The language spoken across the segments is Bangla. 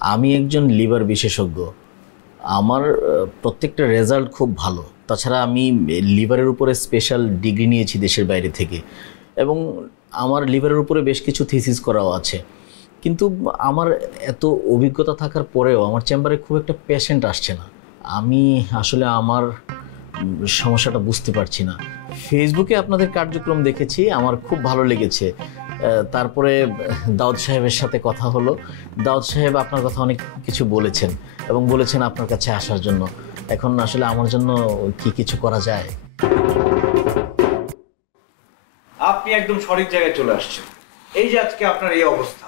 আমি একজন লিভার বিশেষজ্ঞ। আমার প্রত্যেকটা রেজাল্ট খুব ভালো। তাছাড়া আমি লিভারের উপরে স্পেশাল ডিগ্রি নিয়েছি দেশের বাইরে থেকে, এবং আমার লিভারের উপরে বেশ কিছু থিসিস করাও আছে। কিন্তু আমার এত অভিজ্ঞতা থাকার পরেও আমার চেম্বারে খুব একটা পেশেন্ট আসছে না। আমি আসলে আমার সমস্যাটা বুঝতে পারছি না। ফেসবুকে আপনাদের কার্যক্রম দেখেছি, আমার খুব ভালো লেগেছে। তারপরে দাউদ সাহেবের সাথে কথা হলো। দাউদ সাহেব আপনার কথা অনেক কিছু বলেছেন এবং বলেছেন আপনার কাছে আসার জন্য। এখন আসলে আমার জন্য কি কিছু করা যায়? আপনি একদম সঠিক জায়গায় চলে আসছেন। এই যে আজকে আপনার এই অবস্থা,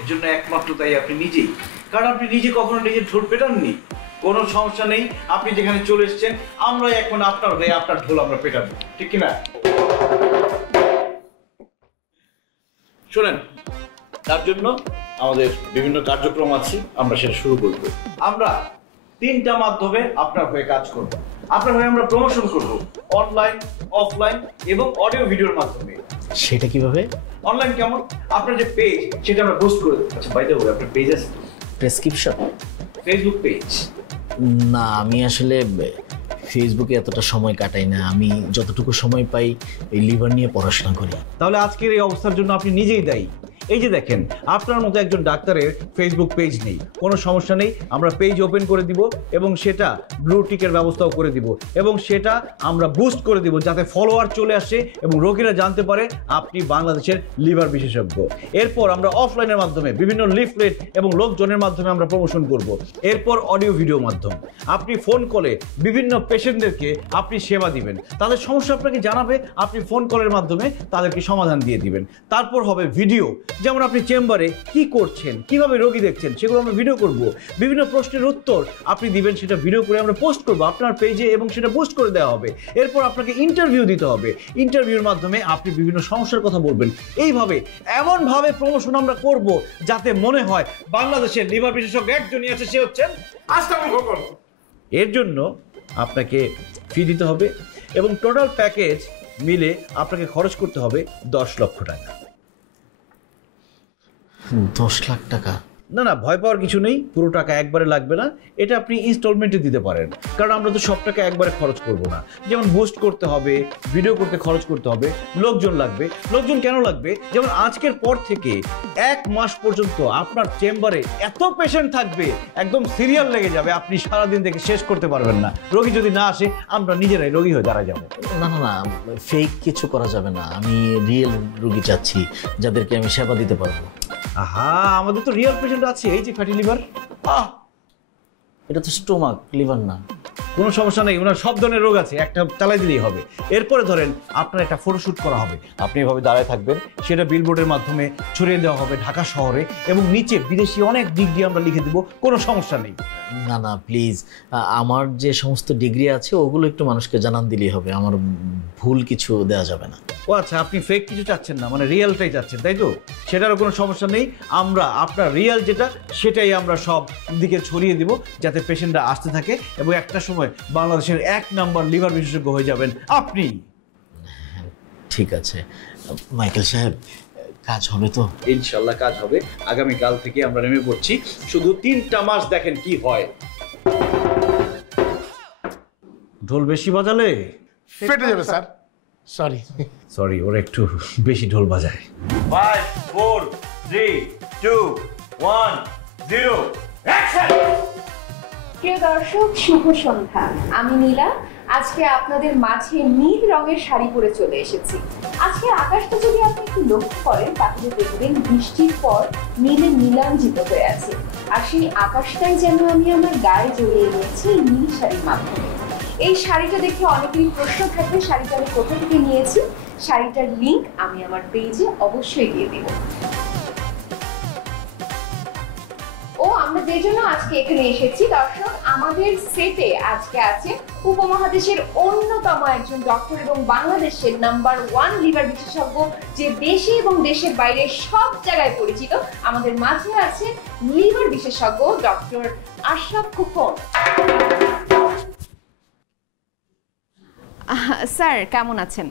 এর জন্য একমাত্র তাই আপনি নিজেই। কারণ আপনি নিজে কখনো নিজের ঢোল পেটাননি। কোনো সমস্যা নেই, আপনি যেখানে চলে এসেছেন আমরা এখন আপনার হয়ে আপনার ঢোল আমরা পেটাবো, ঠিক কিনা? শোনেন, তার জন্য আমাদের বিভিন্ন কার্যক্রম আছে, আমরা সেটা শুরু করব। আমরা 3টা মাধ্যমে আপনার হয়ে কাজ করব। আপনার হয়ে আমরা প্রমোশন করব, অনলাইন, অফলাইন এবং অডিও ভিডিওর মাধ্যমে। সেটা কিভাবে? অনলাইন কেমন? আপনার যে পেজ সেটা আমরা বুস্ট করে দেব। আচ্ছা বাই দ্য ওয়ে, আপনার পেজ আছে? প্রেসক্রিপশন? Facebook page? না, আমি আসলে ফেসবুকে এতটা সময় কাটাই না। আমি যতটুকু সময় পাই এই লিভার নিয়ে পড়াশোনা করি। তাহলে আজকের এই অবস্থার জন্য আপনি নিজেই দায়ী। এই যে দেখেন, আপনার মতো একজন ডাক্তারের ফেসবুক পেজ নেই, কোনো সমস্যা নেই, আমরা পেজ ওপেন করে দিব এবং সেটা ব্লু টিকের ব্যবস্থাও করে দিব এবং সেটা আমরা বুস্ট করে দিব যাতে ফলোয়ার চলে আসে এবং রোগীরা জানতে পারে আপনি বাংলাদেশের লিভার বিশেষজ্ঞ। এরপর আমরা অফলাইনের মাধ্যমে বিভিন্ন লিফলেট এবং লোকজনের মাধ্যমে আমরা প্রমোশন করব। এরপর অডিও ভিডিও মাধ্যম, আপনি ফোন কলে বিভিন্ন পেশেন্টদেরকে আপনি সেবা দিবেন, তাদের সমস্যা আপনাকে জানাবে, আপনি ফোন কলের মাধ্যমে তাদেরকে সমাধান দিয়ে দিবেন। তারপর হবে ভিডিও, যেমন আপনি চেম্বারে কি করছেন, কিভাবে রোগী দেখছেন সেগুলো আমরা ভিডিও করব। বিভিন্ন প্রশ্নের উত্তর আপনি দিবেন, সেটা ভিডিও করে আমরা পোস্ট করব আপনার পেজে এবং সেটা পোস্ট করে দেওয়া হবে। এরপর আপনাকে ইন্টারভিউ দিতে হবে, ইন্টারভিউর মাধ্যমে আপনি বিভিন্ন সমস্যার কথা বলবেন। এইভাবে এমনভাবে প্রমোশন আমরা করব যাতে মনে হয় বাংলাদেশের লিভার বিশেষজ্ঞ একজনই আছে, সে হচ্ছেন আশরাফুল খোকন। এর জন্য আপনাকে ফি দিতে হবে এবং টোটাল প্যাকেজ মিলে আপনাকে খরচ করতে হবে 10 লক্ষ টাকা। 10 লাখ টাকা? না না, ভয় পাওয়ার কিছু নেই, পুরো টাকা একবারে লাগবে না, এটা আপনি ইনস্টলমেন্টে দিতে পারেন। কারণ আমরা তো সব টাকা একবারে খরচ করব না। যেমন বুস্ট করতে হবে, ভিডিও করতে খরচ করতে হবে, লোকজন লাগবে। লোকজন কেন লাগবে? যেমন আজকের পর থেকে 1 মাস পর্যন্ত আপনার চেম্বারে এত পেশেন্ট থাকবে, একদম সিরিয়াল লেগে যাবে, আপনি সারাদিন থেকে শেষ করতে পারবেন না। রোগী যদি না আসে আমরা নিজেরাই রোগী হয়ে দাঁড়া যাবো। না না না, ফেক কিছু করা যাবে না। আমি রিয়েল রোগী চাচ্ছি যাদেরকে আমি সেবা দিতে পারবো। আহা, আমাদের তো রিয়েল পেশেন্ট আছে, এই যে ফ্যাটি লিভার। এটা তো স্টোমাক, লিভার না। কোনো সমস্যা নেই, ওনার সব ধরনের রোগ আছে, একটা চালাই দিলেই হবে। এরপরে ধরেন আপনার একটা ফটোশ্যুট করা হবে, আপনি এভাবে দাঁড়ায় থাকবেন, সেটা বিলবোর্ডের মাধ্যমে ছড়িয়ে দেওয়া হবে ঢাকা শহরে এবং নিচে বিদেশি অনেক ডিগ্রি আমরা লিখে দেবো, কোনো সমস্যা নেই। না না প্লিজ, আমার যে সমস্ত ডিগ্রি আছে ওগুলো একটু মানুষকে জানান দিলেই হবে, আমার ভুল কিছু দেওয়া যাবে না। ও আচ্ছা, আপনি ফেক কিছু চাচ্ছেন না, মানে রিয়েলটাই চাচ্ছেন, তাই তো? সেটারও কোনো সমস্যা নেই, আমরা আপনার রিয়েল যেটা সেটাই আমরা সব দিকে ছড়িয়ে দিব যাতে পেশেন্টরা আসতে থাকে এবং একটা সময় বাংলাদেশের 1 নাম্বার লিভার বিশেষজ্ঞ হয়ে যাবেন আপনি। ঠিক আছে মাইকেল সাহেব, কাজ হবে তো? ইনশাল্লাহ কাজ হবে। আগামীকাল থেকে আমরা নেমে পড়ছি, শুধু 3টা মাস দেখেন কি হয়। ঢোল বেশি বাজালে ফেটে যাবে স্যার, সরি, ওরা একটু বেশি ঢোল বাজায়। 5 4 3 2 1 0 অ্যাকশন। প্রিয় দর্শক, শুভ সন্ধ্যা। আমি নীলা আজকে আপনাদের মাঝে নীল রঙের শাড়ি পরে চলে এসেছি। আজকে আকাশটা যদি আপনি একটু লক্ষ্য করেন তাহলে দেখবেন বৃষ্টির পর নীলে নীলাঞ্জিত হয়ে আছে, আর সেই আকাশটাই যেন আমি আমার গায়ে জড়িয়ে নিয়েছি এই নীল শাড়ির মাধ্যমে। এই শাড়িটা দেখে অনেকেরই প্রশ্ন থাকবে শাড়িটা আমি কোথা থেকে নিয়েছি। শাড়িটার লিংক আমি আমার পেজে অবশ্যই দিয়ে দিব। ও আমরা যে জন্য আজকে এখানে এসেছি দর্শক, আমাদের সেটে আজকে আছে উপমহাদেশের অন্যতম একজন ডক্টর এবং বাংলাদেশের নাম্বার 1 লিভার বিশেষজ্ঞ, যে দেশে এবং দেশের বাইরে সব জায়গায় পরিচিত। আমাদের মাঝে আছে লিভার বিশেষজ্ঞ ডক্টর আশরাফ খোকন। স্যার কেমন আছেন?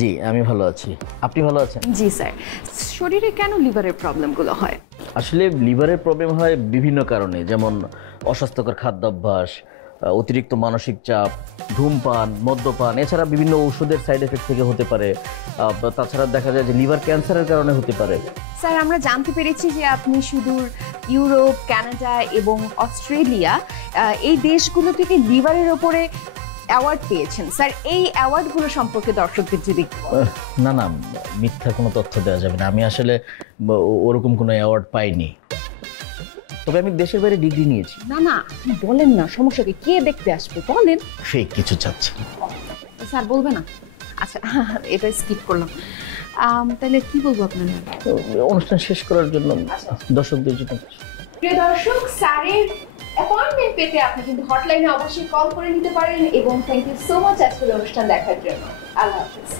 জি আমি ভালো আছি, আপনি ভালো আছেন? জি স্যার। শরীরে কেন লিভারের প্রবলেমগুলো হয়? আসলে লিভারের প্রবলেম হয় বিভিন্ন কারণে, যেমন অস্বাস্থ্যকর খাদ্যাভ্যাস, অতিরিক্ত মানসিক চাপ, ধূমপান, মদ্যপান, এছাড়া বিভিন্ন ওষুধের সাইড এফেক্ট থেকে হতে পারে। তাছাড়া দেখা যায় যে লিভার ক্যান্সারের কারণে হতে পারে। স্যার, আমরা জানতে পেরেছি যে আপনি সুদূর ইউরোপ, কানাডা এবং অস্ট্রেলিয়া এই দেশগুলো থেকে লিভারের ওপরে অ্যাওয়ার্ড পেয়েছেন। স্যার, এই অ্যাওয়ার্ডগুলো সম্পর্কে দর্শকদের যদি না না, মিথ্যা কোনো তথ্য দেওয়া যাবে না। আমি আসলে ওরকম কোনো অ্যাওয়ার্ড পাইনি, তবে আমি দেশের বাইরে ডিগ্রি নিয়েছি। না না, আপনি বলেন না, সমস্যাকে কে দেখতে আসবে বলেন। ফেক কিছু চাচ্ছি। স্যার বলবে না? আচ্ছা, এটা স্কিপ করলাম। তাহলে কি বলবো আপনারা? অনুষ্ঠান শেষ করার জন্য দর্শকদের জন্য। প্রিয় দর্শক, স্যারের অ্যাপয়েন্টমেন্ট পেতে আপনি কিন্তু হটলাইনে অবশ্যই কল করে নিতে পারেন। এবং থ্যাংক ইউ সো মাচ আজকের অনুষ্ঠান দেখার জন্য। আল্লাহ হাফেজ।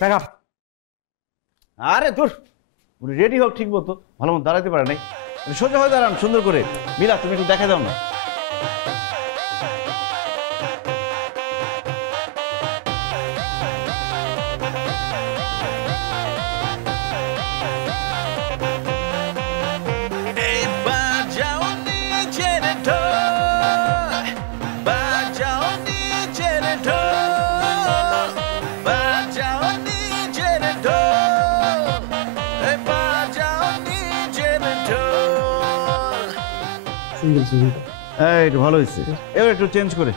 Pack up. আরে তোর উনি রেডি হোক ঠিক মতো, ভালো মতো দাঁড়াতে পারে নাই। সোজা হয়ে দাঁড়ান সুন্দর করে। মিলা, তুমি একটু দেখা দাও না। এই একটু ভালো হয়েছে, এবার একটু চেঞ্জ করে।